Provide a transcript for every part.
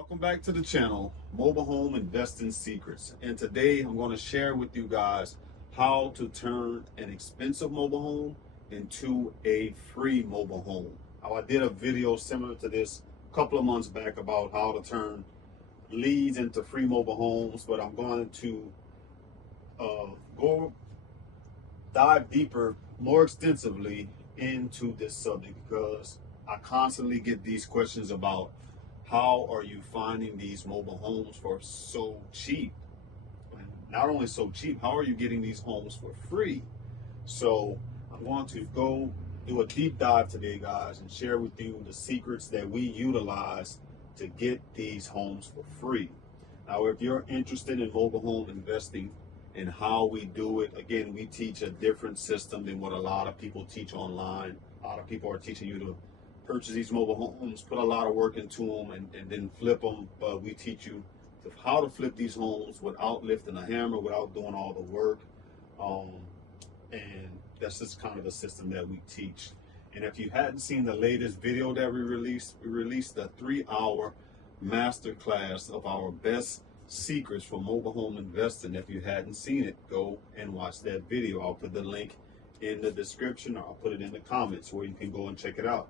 Welcome back to the channel, Mobile Home Investing Secrets. And today I'm going to share with you guys how to turn an expensive mobile home into a free mobile home. Now, I did a video similar to this a couple of months back about how to turn leads into free mobile homes, but I'm going to go dive deeper, more extensively into this subject because I constantly get these questions about how are you finding these mobile homes for so cheap? And not only so cheap, how are you getting these homes for free? So I'm going to go do a deep dive today, guys, and share with you the secrets that we utilize to get these homes for free. Now, if you're interested in mobile home investing and how we do it, again, we teach a different system than what a lot of people teach online. A lot of people are teaching you to purchase these mobile homes, put a lot of work into them, and then flip them. But we teach you how to flip these homes without lifting a hammer, without doing all the work. And that's just kind of the system that we teach. And if you hadn't seen the latest video that we released a 3-hour masterclass of our best secrets for mobile home investing. If you hadn't seen it, go and watch that video. I'll put the link in the description, or I'll put it in the comments where you can go and check it out.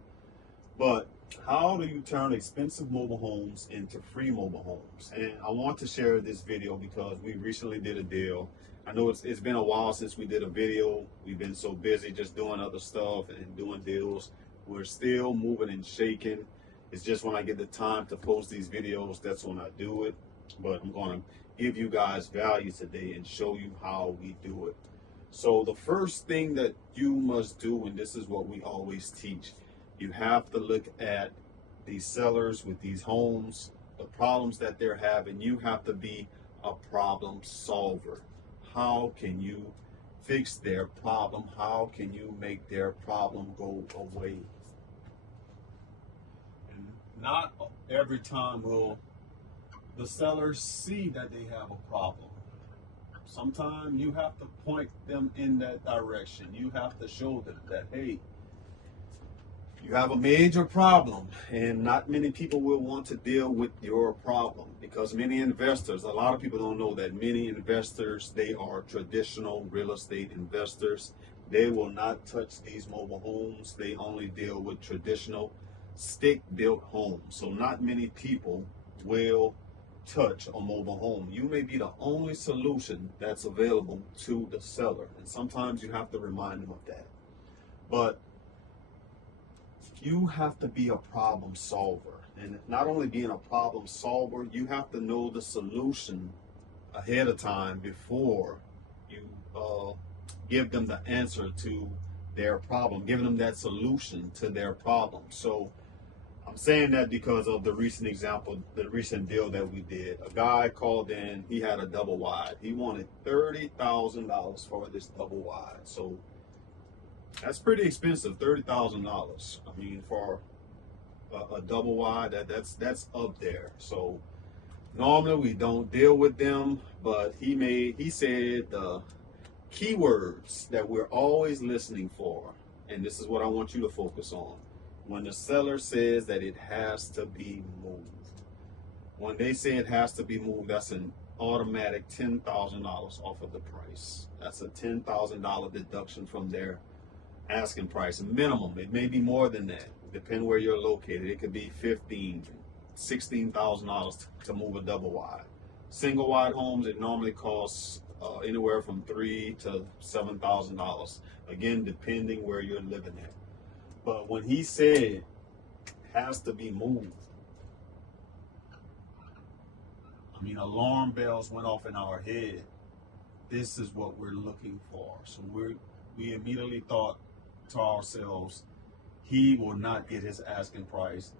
But how do you turn expensive mobile homes into free mobile homes? And I want to share this video because we recently did a deal. I know it's been a while since we did a video. We've been so busy just doing other stuff and doing deals. We're still moving and shaking. It's just when I get the time to post these videos, that's when I do it. But I'm going to give you guys value today and show you how we do it. So the first thing that you must do, and this is what we always teach, you have to look at these sellers with these homes, the problems that they're having. You have to be a problem solver. How can you fix their problem? How can you make their problem go away? And not every time will the sellers see that they have a problem. Sometimes you have to point them in that direction. You have to show them that, hey, you have a major problem, and not many people will want to deal with your problem because many investors, a lot of people don't know that many investors, they are traditional real estate investors. They will not touch these mobile homes. They only deal with traditional stick-built homes. So not many people will touch a mobile home. You may be the only solution that's available to the seller, and sometimes you have to remind them of that. But you have to be a problem solver, and not only being a problem solver, you have to know the solution ahead of time before you give them the answer to their problem, giving them that solution to their problem. So I'm saying that because of the recent example, the recent deal that we did. A guy called in, he had a double wide. He wanted $30,000 for this double wide. So that's pretty expensive, $30,000. I mean, for a double wide, that's up there. So normally we don't deal with them, but he said the keywords that we're always listening for, and this is what I want you to focus on. When the seller says that it has to be moved, when they say it has to be moved, that's an automatic $10,000 off of the price. That's a $10,000 deduction from their asking price minimum. It may be more than that, depending where you're located. It could be $16,000 to move a double wide. Single wide homes, it normally costs anywhere from $3,000 to $7,000, again depending where you're living at. But when he said it has to be moved, I mean, alarm bells went off in our head. This is what we're looking for. So we immediately thought to ourselves, he will not get his asking price,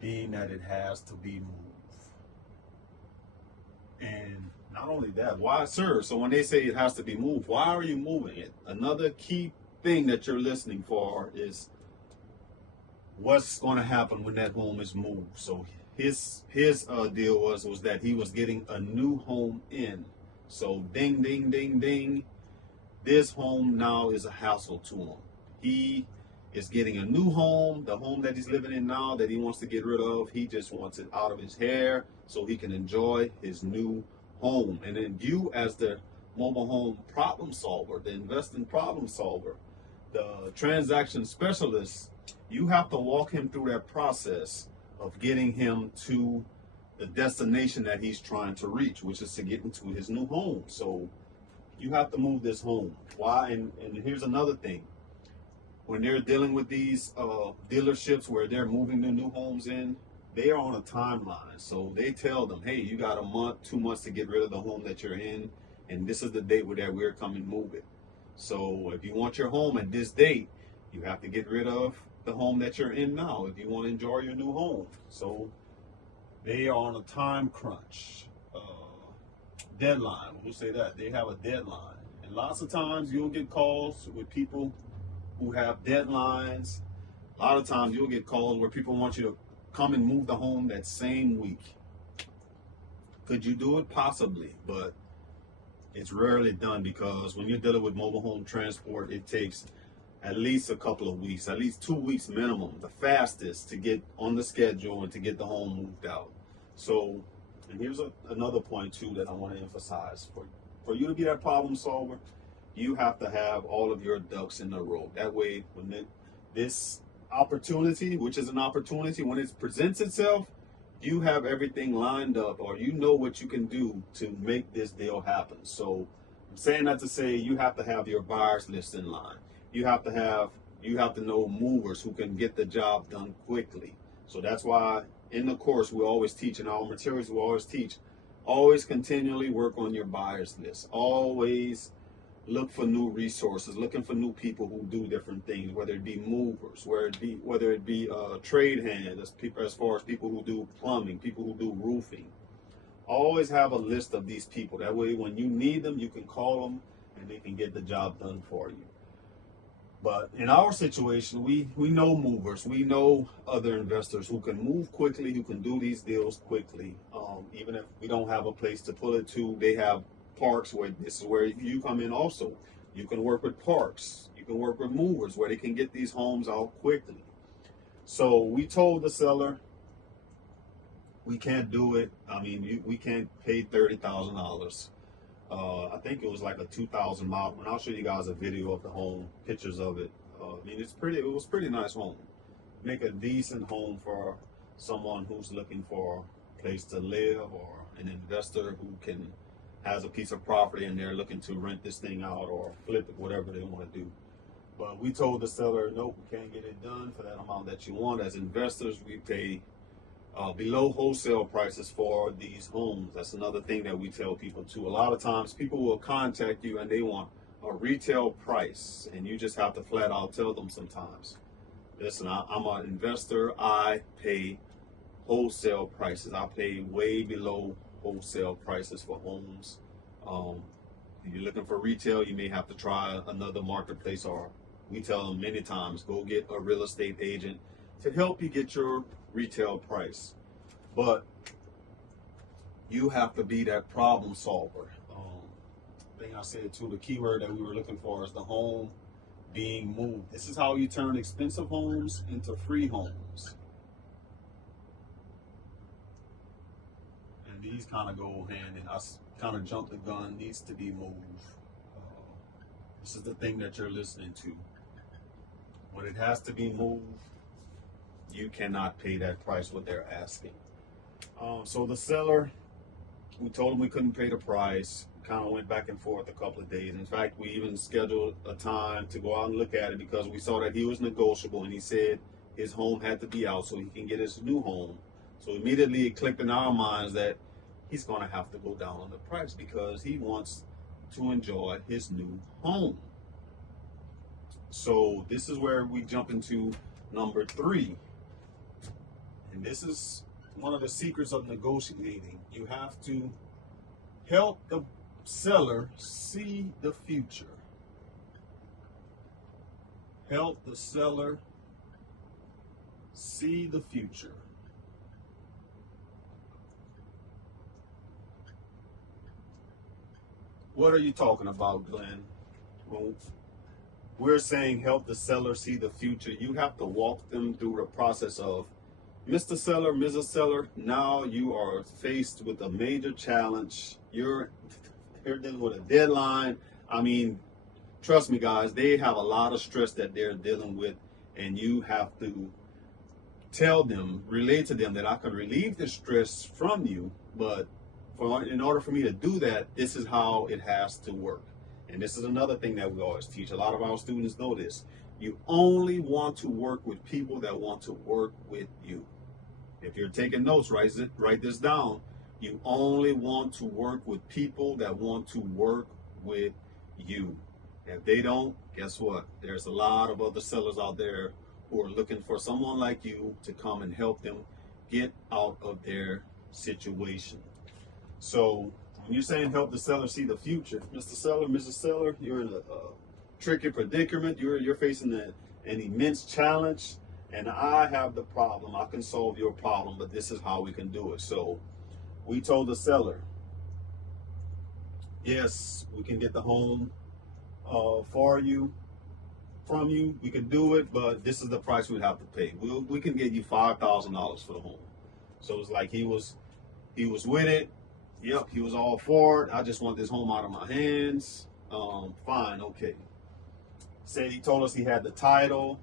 being that it has to be moved. And not only that, why, sir? So when they say it has to be moved, why are you moving it? Another key thing that you're listening for is what's going to happen when that home is moved. So his deal was that he was getting a new home in. So ding, ding, ding, ding. This home now is a hassle to him. He is getting a new home. The home that he's living in now that he wants to get rid of, he just wants it out of his hair so he can enjoy his new home. And then you, as the mobile home problem solver, the investing problem solver, the transaction specialist, you have to walk him through that process of getting him to the destination that he's trying to reach, which is to get into his new home. So you have to move this home. Why? And here's another thing. When they're dealing with these dealerships where they're moving their new homes in, they are on a timeline. So they tell them, hey, you got a month, 2 months to get rid of the home that you're in, and this is the date where we're coming to move it. So if you want your home at this date, you have to get rid of the home that you're in now if you want to enjoy your new home. So they are on a time crunch, deadline. We'll say that they have a deadline, and lots of times you'll get calls with people who have deadlines. A lot of times you'll get calls where people want you to come and move the home that same week. Could you do it? Possibly, but it's rarely done, because when you're dealing with mobile home transport, it takes at least a couple of weeks, at least 2 weeks minimum, the fastest, to get on the schedule and to get the home moved out. So, and here's another point too that I want to emphasize. For you to be that problem solver, you have to have all of your ducks in a row. That way, when this opportunity, which is an opportunity, when it presents itself, you have everything lined up, or you know what you can do to make this deal happen. So I'm saying that to say you have to have your buyers list in line. You have to know movers who can get the job done quickly. So that's why in the course we always teach, in our materials we always teach, always continually work on your buyers list. Always look for new resources, looking for new people who do different things, whether it be movers, whether it be trade hands, as far as people who do plumbing, people who do roofing. Always have a list of these people. That way, when you need them, you can call them and they can get the job done for you. But in our situation, we know movers, we know other investors who can move quickly, who can do these deals quickly. Even if we don't have a place to pull it to, they have parks where this is where you come in also. You can work with parks, you can work with movers where they can get these homes out quickly. So we told the seller, we can't do it. I mean, we can't pay $30,000. I think it was like a 2,000 model, and I'll show you guys a video of the home, pictures of it. I mean, it was pretty nice home. Make a decent home for someone who's looking for a place to live, or an investor who has a piece of property and they're looking to rent this thing out or flip it, whatever they want to do. But we told the seller, nope, we can't get it done for that amount that you want. As investors, we pay below wholesale prices for these homes. That's another thing that we tell people too. A lot of times people will contact you and they want a retail price, and you just have to flat out tell them sometimes, listen, I'm an investor, I pay wholesale prices. I pay way below wholesale prices for homes. If you're looking for retail, you may have to try another marketplace, or we tell them many times, go get a real estate agent to help you get your retail price. But you have to be that problem solver. Thing I said too, the keyword that we were looking for is the home being moved. This is how you turn expensive homes into free homes. And these kind of go hand in. I kind of jumped the gun. Needs to be moved. This is the thing that you're listening to. When it has to be moved, you cannot pay that price what they're asking. So the seller, we told him we couldn't pay the price. Kind of went back and forth a couple of days. In fact, we even scheduled a time to go out and look at it, because we saw that he was negotiable, and he said his home had to be out so he can get his new home. So immediately it clicked in our minds that he's going to have to go down on the price because he wants to enjoy his new home. So this is where we jump into number 3. And this is one of the secrets of negotiating. You have to help the seller see the future. Help the seller see the future. What are you talking about, Glenn? Well, we're saying help the seller see the future. You have to walk them through the process of, Mr. Seller, Mrs. Seller, now you are faced with a major challenge. You're dealing with a deadline. I mean, trust me, guys, they have a lot of stress that they're dealing with, and you have to tell them, relate to them that I can relieve the stress from you, but in order for me to do that, this is how it has to work. And this is another thing that we always teach. A lot of our students know this. You only want to work with people that want to work with you. If you're taking notes, write this down. You only want to work with people that want to work with you. If they don't, guess what? There's a lot of other sellers out there who are looking for someone like you to come and help them get out of their situation. So when you're saying help the seller see the future, Mr. Seller, Mrs. Seller, you're in a tricky predicament. You're facing an immense challenge, and I have the problem. I can solve your problem, but this is how we can do it. So we told the seller, yes, we can get the home for you, from you. We can do it, but this is the price we'd have to pay. We can get you $5,000 for the home. So it's like he was with it. Yep, he was all for it. I just want this home out of my hands. Fine, okay. Said he told us he had the title.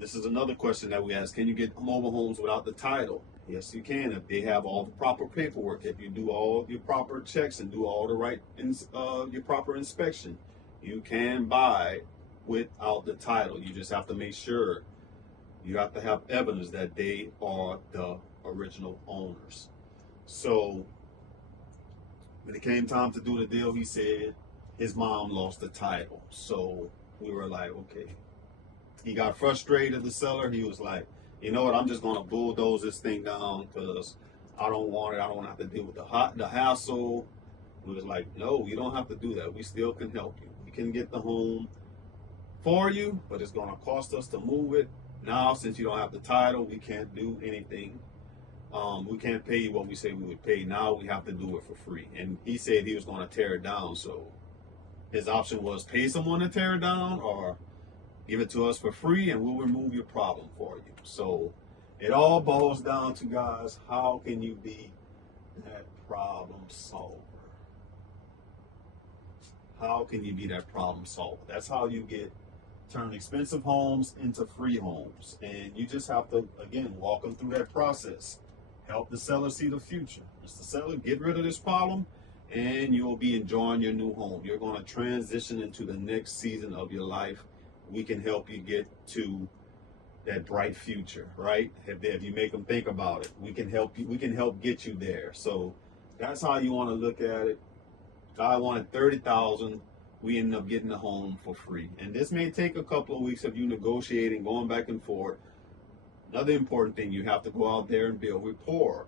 This is another question that we ask. Can you get mobile homes without the title? Yes, you can if they have all the proper paperwork. If you do all your proper checks and do all the right, your proper inspection, you can buy without the title. You just have to make sure you have to have evidence that they are the original owners. So when it came time to do the deal, he said his mom lost the title. So we were like, okay. He got frustrated, the seller. He was like, you know what, I'm just going to bulldoze this thing down because I don't want it. I don't want to have to deal with the hassle. We was like, no, you don't have to do that. We still can help you. We can get the home for you, but it's going to cost us to move it. Now, since you don't have the title, we can't do anything. We can't pay you what we say we would pay. Now we have to do it for free. And he said he was going to tear it down. So his option was pay someone to tear it down or give it to us for free and we'll remove your problem for you. So it all boils down to, guys, how can you be that problem solver? How can you be that problem solver? That's how you turn expensive homes into free homes. And you just have to, again, walk them through that process. Help the seller see the future. Mr. Seller, get rid of this problem and you'll be enjoying your new home. You're going to transition into the next season of your life. We can help you get to that bright future, right? If you make them think about it, we can help you. We can help get you there. So that's how you want to look at it. I wanted $30,000. We ended up getting the home for free. And this may take a couple of weeks of you negotiating, going back and forth. Another important thing, you have to go out there and build rapport.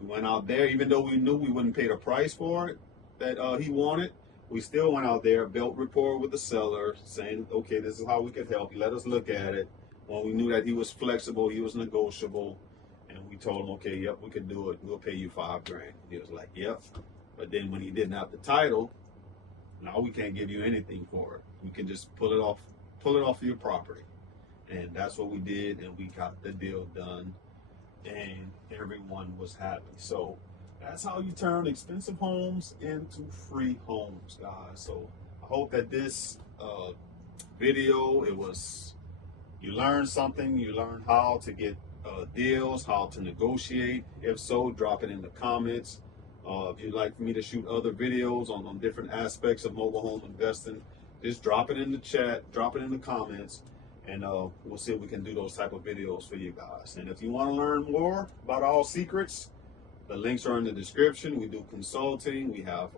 We went out there, even though we knew we wouldn't pay the price for it that he wanted. We still went out there, built rapport with the seller, saying, okay, this is how we could help you. Let us look at it. When we knew that he was flexible, he was negotiable, and we told him, okay, yep, we can do it. We'll pay you $5,000. He was like, yep. But then when he didn't have the title, now we can't give you anything for it. We can just pull it off your property. And that's what we did, and we got the deal done, and everyone was happy. So that's how you turn expensive homes into free homes, guys. So I hope that this video, you learned something. You learned how to get deals, how to negotiate. If so, drop it in the comments. If you'd like me to shoot other videos on different aspects of mobile home investing, just drop it in the chat, drop it in the comments, and we'll see if we can do those type of videos for you guys. And if you want to learn more about all secrets, the links are in the description. We do consulting. We have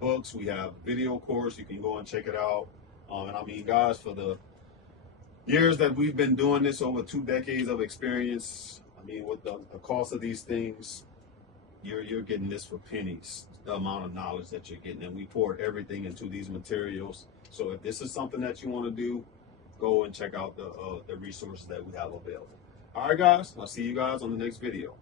books. We have video course. You can go and check it out. And I mean, guys, for the years that we've been doing this, over 2 decades of experience, I mean, with the cost of these things, you're getting this for pennies, the amount of knowledge that you're getting. And we poured everything into these materials. So if this is something that you want to do, go and check out the resources that we have available. All right, guys, I'll see you guys on the next video.